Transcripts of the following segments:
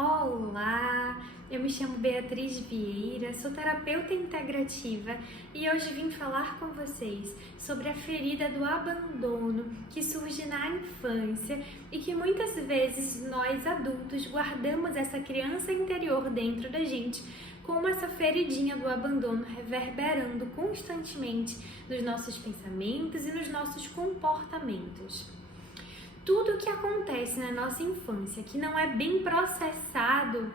Olá, eu me chamo Beatriz Vieira, sou terapeuta integrativa e hoje vim falar com vocês sobre a ferida do abandono que surge na infância e que muitas vezes nós adultos guardamos essa criança interior dentro da gente com essa feridinha do abandono reverberando constantemente nos nossos pensamentos e nos nossos comportamentos. Tudo o que acontece na nossa infância que não é bem processado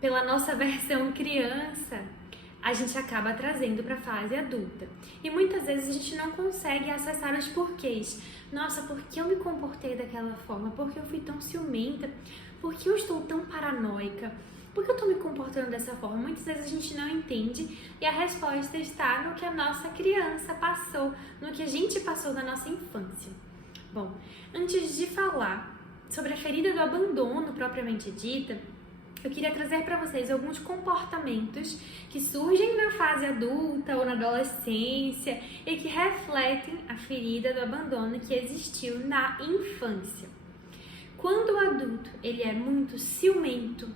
pela nossa versão criança, a gente acaba trazendo para a fase adulta. E muitas vezes a gente não consegue acessar os porquês. Nossa, por que eu me comportei daquela forma? Por que eu fui tão ciumenta? Por que eu estou tão paranoica? Por que eu estou me comportando dessa forma? Muitas vezes a gente não entende e a resposta está no que a nossa criança passou, no que a gente passou na nossa infância. Bom, antes de falar sobre a ferida do abandono propriamente dita, eu queria trazer para vocês alguns comportamentos que surgem na fase adulta ou na adolescência e que refletem a ferida do abandono que existiu na infância. Quando o adulto ele é muito ciumento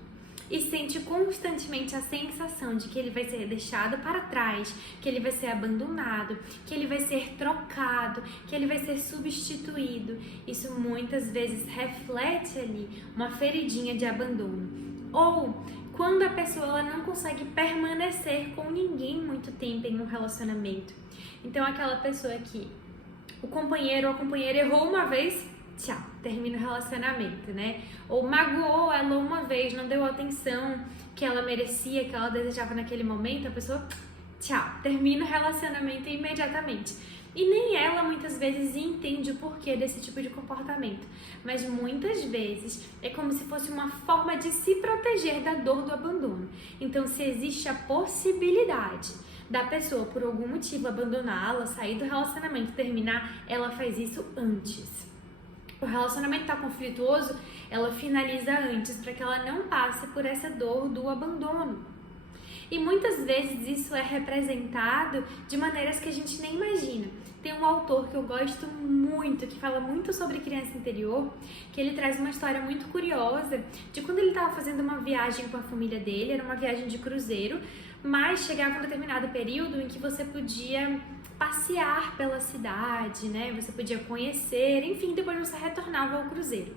e sente constantemente a sensação de que ele vai ser deixado para trás, que ele vai ser abandonado, que ele vai ser trocado, que ele vai ser substituído. Isso muitas vezes reflete ali uma feridinha de abandono. Ou quando a pessoa ela não consegue permanecer com ninguém muito tempo em um relacionamento. Então aquela pessoa que o companheiro ou a companheira errou uma vez, tchau, termina o relacionamento, né? Ou magoou ela uma vez, não deu a atenção que ela merecia, que ela desejava naquele momento, a pessoa, tchau, termina o relacionamento imediatamente. E nem ela muitas vezes entende o porquê desse tipo de comportamento, mas muitas vezes é como se fosse uma forma de se proteger da dor do abandono. Então, se existe a possibilidade da pessoa, por algum motivo, abandoná-la, sair do relacionamento, terminar, ela faz isso antes. O relacionamento está conflituoso, ela finaliza antes para que ela não passe por essa dor do abandono. E muitas vezes isso é representado de maneiras que a gente nem imagina. Tem um autor que eu gosto muito, que fala muito sobre criança interior, que ele traz uma história muito curiosa de quando ele estava fazendo uma viagem com a família dele, era uma viagem de cruzeiro, mas chegava um determinado período em que você podia passear pela cidade, né? Você podia conhecer, enfim, depois você retornava ao cruzeiro.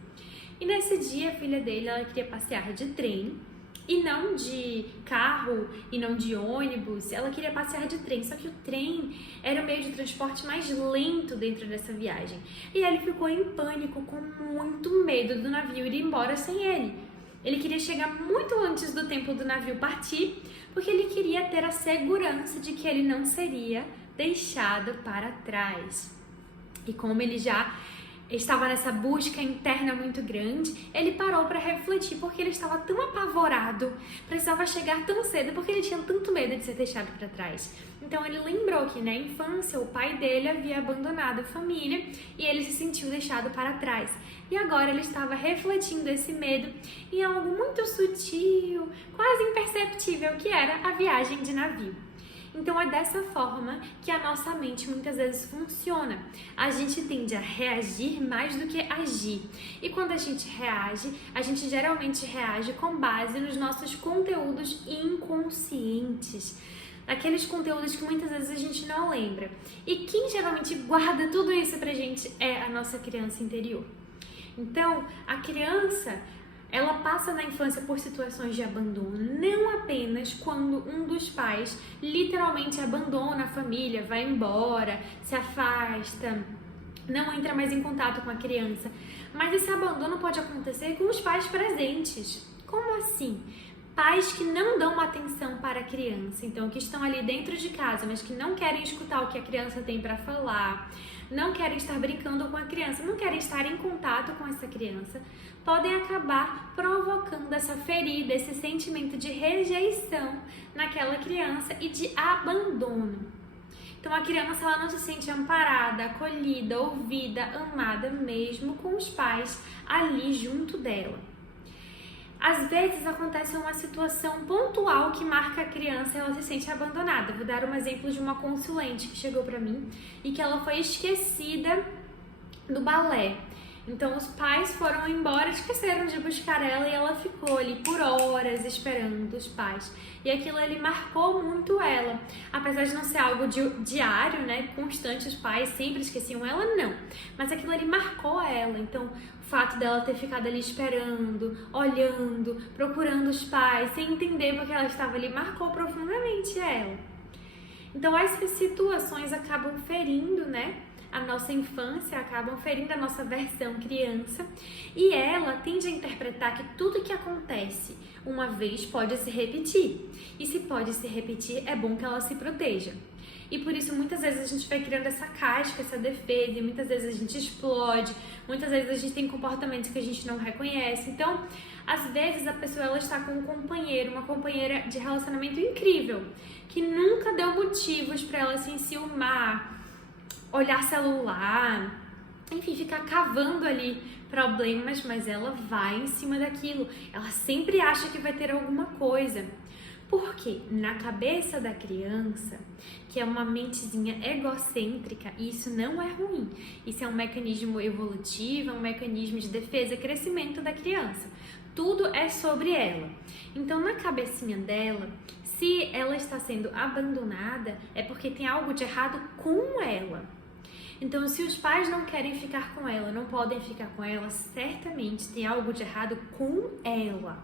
E nesse dia a filha dele, ela queria passear de trem, e não de carro, e não de ônibus, ela queria passear de trem, só que o trem era o meio de transporte mais lento dentro dessa viagem. E ele ficou em pânico, com muito medo do navio ir embora sem ele. Ele queria chegar muito antes do tempo do navio partir, porque ele queria ter a segurança de que ele não seria deixado para trás. E como ele já estava nessa busca interna muito grande, ele parou para refletir porque ele estava tão apavorado, precisava chegar tão cedo porque ele tinha tanto medo de ser deixado para trás. Então ele lembrou que na infância o pai dele havia abandonado a família e ele se sentiu deixado para trás. E agora ele estava refletindo esse medo em algo muito sutil, quase imperceptível, que era a viagem de navio. Então é dessa forma que a nossa mente muitas vezes funciona. A gente tende a reagir mais do que agir. E quando a gente reage, a gente geralmente reage com base nos nossos conteúdos inconscientes. Aqueles conteúdos que muitas vezes a gente não lembra. E quem geralmente guarda tudo isso pra gente é a nossa criança interior. Então, a criança, ela passa na infância por situações de abandono, não apenas quando um dos pais literalmente abandona a família, vai embora, se afasta, não entra mais em contato com a criança, mas esse abandono pode acontecer com os pais presentes. Como assim? Pais que não dão atenção para a criança, então que estão ali dentro de casa, mas que não querem escutar o que a criança tem para falar, não querem estar brincando com a criança, não querem estar em contato com essa criança, podem acabar provocando essa ferida, esse sentimento de rejeição naquela criança e de abandono. Então a criança ela não se sente amparada, acolhida, ouvida, amada mesmo com os pais ali junto dela. Às vezes acontece uma situação pontual que marca a criança e ela se sente abandonada. Vou dar um exemplo de uma consulente que chegou para mim e que ela foi esquecida do balé. Então os pais foram embora, esqueceram de buscar ela e ela ficou ali por horas esperando os pais. E aquilo ali marcou muito ela. Apesar de não ser algo diário, né, constante, os pais sempre esqueciam ela, não. Mas aquilo ali marcou ela. Então o fato dela ter ficado ali esperando, olhando, procurando os pais, sem entender porque ela estava ali, marcou profundamente ela. Então essas situações acabam ferindo, né, a nossa infância, acabam ferindo a nossa versão criança, e ela tende a interpretar que tudo que acontece uma vez pode se repetir, e se pode se repetir é bom que ela se proteja. E por isso muitas vezes a gente vai criando essa casca, essa defesa, e muitas vezes a gente explode, muitas vezes a gente tem comportamentos que a gente não reconhece. Então, às vezes a pessoa ela está com um companheiro, uma companheira de relacionamento incrível, que nunca deu motivos para ela se enciumar, olhar celular, enfim, ficar cavando ali problemas, mas ela vai em cima daquilo. Ela sempre acha que vai ter alguma coisa. Porque na cabeça da criança, que é uma mentezinha egocêntrica, e isso não é ruim. Isso é um mecanismo evolutivo, é um mecanismo de defesa e crescimento da criança. Tudo é sobre ela. Então, na cabecinha dela, se ela está sendo abandonada, é porque tem algo de errado com ela. Então, se os pais não querem ficar com ela, não podem ficar com ela, certamente tem algo de errado com ela.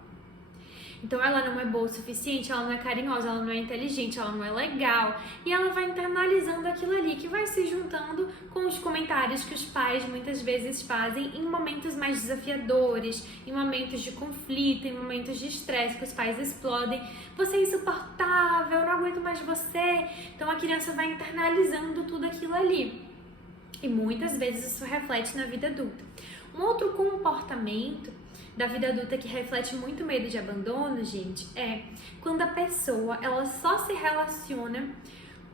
Então, ela não é boa o suficiente, ela não é carinhosa, ela não é inteligente, ela não é legal. E ela vai internalizando aquilo ali, que vai se juntando com os comentários que os pais muitas vezes fazem em momentos mais desafiadores, em momentos de conflito, em momentos de estresse, que os pais explodem. Você é insuportável, eu não aguento mais você. Então, a criança vai internalizando tudo aquilo ali. E muitas vezes isso reflete na vida adulta. Um outro comportamento da vida adulta que reflete muito medo de abandono, gente, é quando a pessoa ela só se relaciona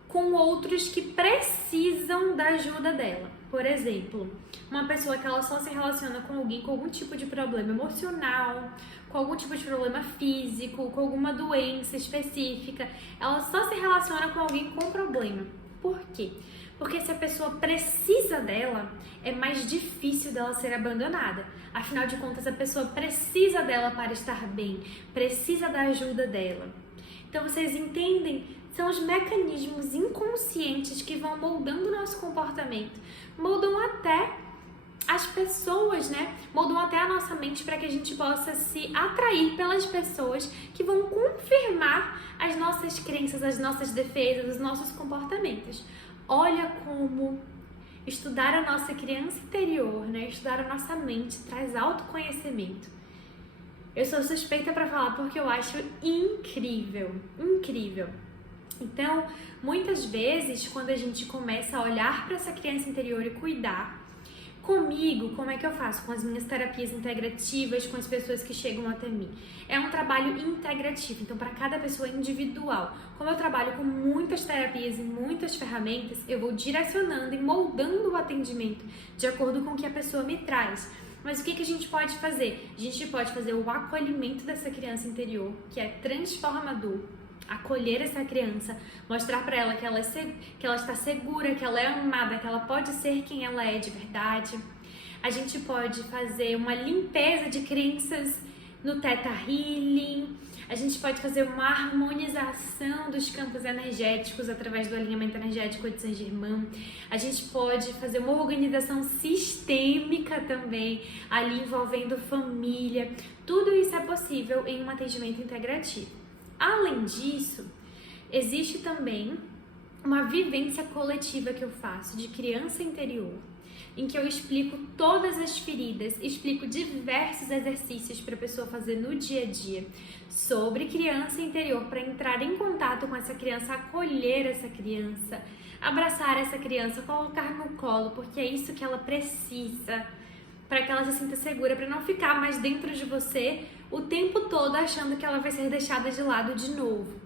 com outros que precisam da ajuda dela. Por exemplo, uma pessoa que ela só se relaciona com alguém com algum tipo de problema emocional, com algum tipo de problema físico, com alguma doença específica, ela só se relaciona com alguém com problema. Por quê? Porque se a pessoa precisa dela, é mais difícil dela ser abandonada. Afinal de contas, a pessoa precisa dela para estar bem, precisa da ajuda dela. Então, vocês entendem? São os mecanismos inconscientes que vão moldando o nosso comportamento. Moldam até as pessoas, né? Moldam até a nossa mente para que a gente possa se atrair pelas pessoas que vão confirmar as nossas crenças, as nossas defesas, os nossos comportamentos. Olha como estudar a nossa criança interior, né? Estudar a nossa mente traz autoconhecimento. Eu sou suspeita para falar porque eu acho incrível, incrível. Então, muitas vezes, quando a gente começa a olhar para essa criança interior e cuidar, comigo, como é que eu faço? Com as minhas terapias integrativas, com as pessoas que chegam até mim. É um trabalho integrativo, então para cada pessoa é individual. Como eu trabalho com muitas terapias e muitas ferramentas, eu vou direcionando e moldando o atendimento de acordo com o que a pessoa me traz. Mas o que a gente pode fazer? A gente pode fazer o acolhimento dessa criança interior, que é transformador. Acolher essa criança, mostrar para ela que ela está segura, que ela é amada, que ela pode ser quem ela é de verdade. A gente pode fazer uma limpeza de crenças no Theta Healing. A gente pode fazer uma harmonização dos campos energéticos através do alinhamento energético de Saint-Germain. A gente pode fazer uma organização sistêmica também, ali envolvendo família. Tudo isso é possível em um atendimento integrativo. Além disso, existe também uma vivência coletiva que eu faço de criança interior, em que eu explico todas as feridas, explico diversos exercícios para a pessoa fazer no dia a dia sobre criança interior, para entrar em contato com essa criança, acolher essa criança, abraçar essa criança, colocar no colo, porque é isso que ela precisa, para que ela se sinta segura, para não ficar mais dentro de você o tempo todo achando que ela vai ser deixada de lado de novo.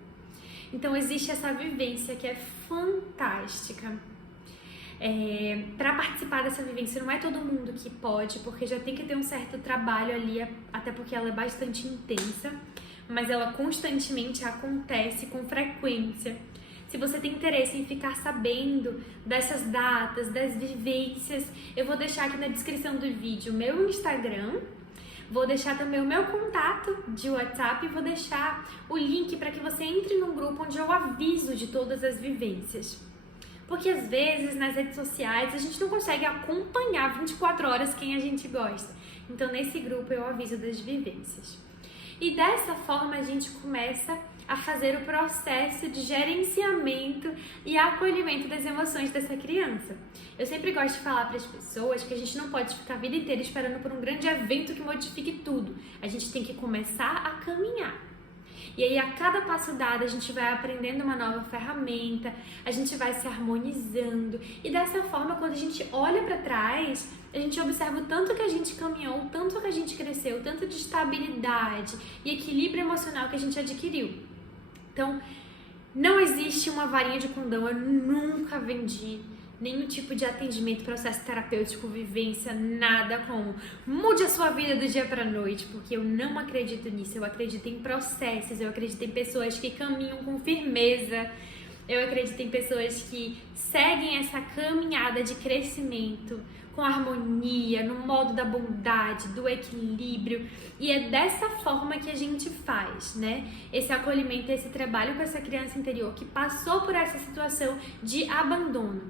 Então existe essa vivência que é fantástica. Para participar dessa vivência não é todo mundo que pode, porque já tem que ter um certo trabalho ali, até porque ela é bastante intensa, mas ela constantemente acontece com frequência. Se você tem interesse em ficar sabendo dessas datas, das vivências, eu vou deixar aqui na descrição do vídeo o meu Instagram, vou deixar também o meu contato de WhatsApp e vou deixar o link para que você entre num grupo onde eu aviso de todas as vivências. Porque às vezes nas redes sociais a gente não consegue acompanhar 24 horas quem a gente gosta. Então nesse grupo eu aviso das vivências. E dessa forma a gente começa a fazer o processo de gerenciamento e acolhimento das emoções dessa criança. Eu sempre gosto de falar para as pessoas que a gente não pode ficar a vida inteira esperando por um grande evento que modifique tudo. A gente tem que começar a caminhar. E aí, a cada passo dado, a gente vai aprendendo uma nova ferramenta, a gente vai se harmonizando. E dessa forma, quando a gente olha para trás, a gente observa o tanto que a gente caminhou, o tanto que a gente cresceu, o tanto de estabilidade e equilíbrio emocional que a gente adquiriu. Então, não existe uma varinha de condão, eu nunca vendi nenhum tipo de atendimento, processo terapêutico, vivência, nada como mude a sua vida do dia para a noite, porque eu não acredito nisso. Eu acredito em processos, eu acredito em pessoas que caminham com firmeza, eu acredito em pessoas que seguem essa caminhada de crescimento com harmonia, no modo da bondade, do equilíbrio, e é dessa forma que a gente faz, né? Esse acolhimento, esse trabalho com essa criança interior que passou por essa situação de abandono.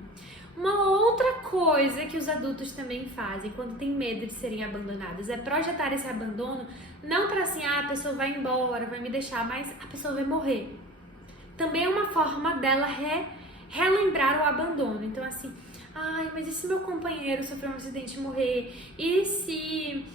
Uma outra coisa que os adultos também fazem quando tem medo de serem abandonados é projetar esse abandono não para assim, a pessoa vai embora, vai me deixar, mas a pessoa vai morrer. Também é uma forma dela relembrar o abandono. Então assim, ai, mas e se meu companheiro sofreu um acidente e morrer? E se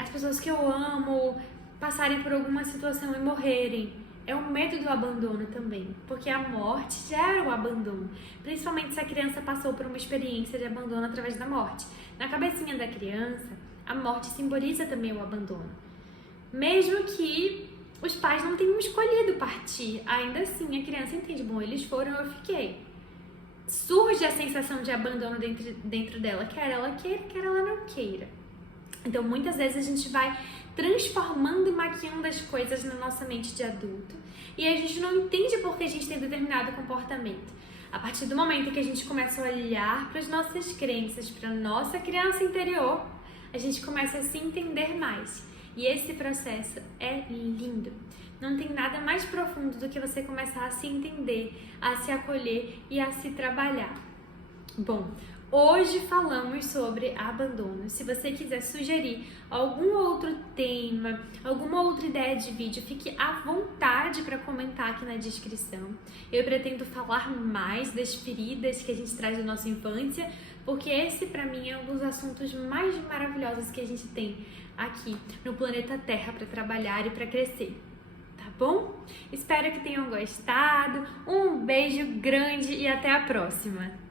as pessoas que eu amo passarem por alguma situação e morrerem? É o medo do abandono também, porque a morte gera o abandono, principalmente se a criança passou por uma experiência de abandono através da morte. Na cabecinha da criança, a morte simboliza também o abandono. Mesmo que os pais não tenham escolhido partir, ainda assim a criança entende, bom, eles foram, eu fiquei. Surge a sensação de abandono dentro dela, quer ela queira, quer ela não queira. Então, muitas vezes a gente vai transformando e maquiando as coisas na nossa mente de adulto e a gente não entende por que a gente tem determinado comportamento. A partir do momento que a gente começa a olhar para as nossas crenças, para a nossa criança interior, a gente começa a se entender mais. E esse processo é lindo. Não tem nada mais profundo do que você começar a se entender, a se acolher e a se trabalhar. Bom, hoje falamos sobre abandono. Se você quiser sugerir algum outro tema, alguma outra ideia de vídeo, fique à vontade para comentar aqui na descrição. Eu pretendo falar mais das feridas que a gente traz da nossa infância, porque esse para mim é um dos assuntos mais maravilhosos que a gente tem aqui no planeta Terra para trabalhar e para crescer. Tá bom? Espero que tenham gostado. Um beijo grande e até a próxima!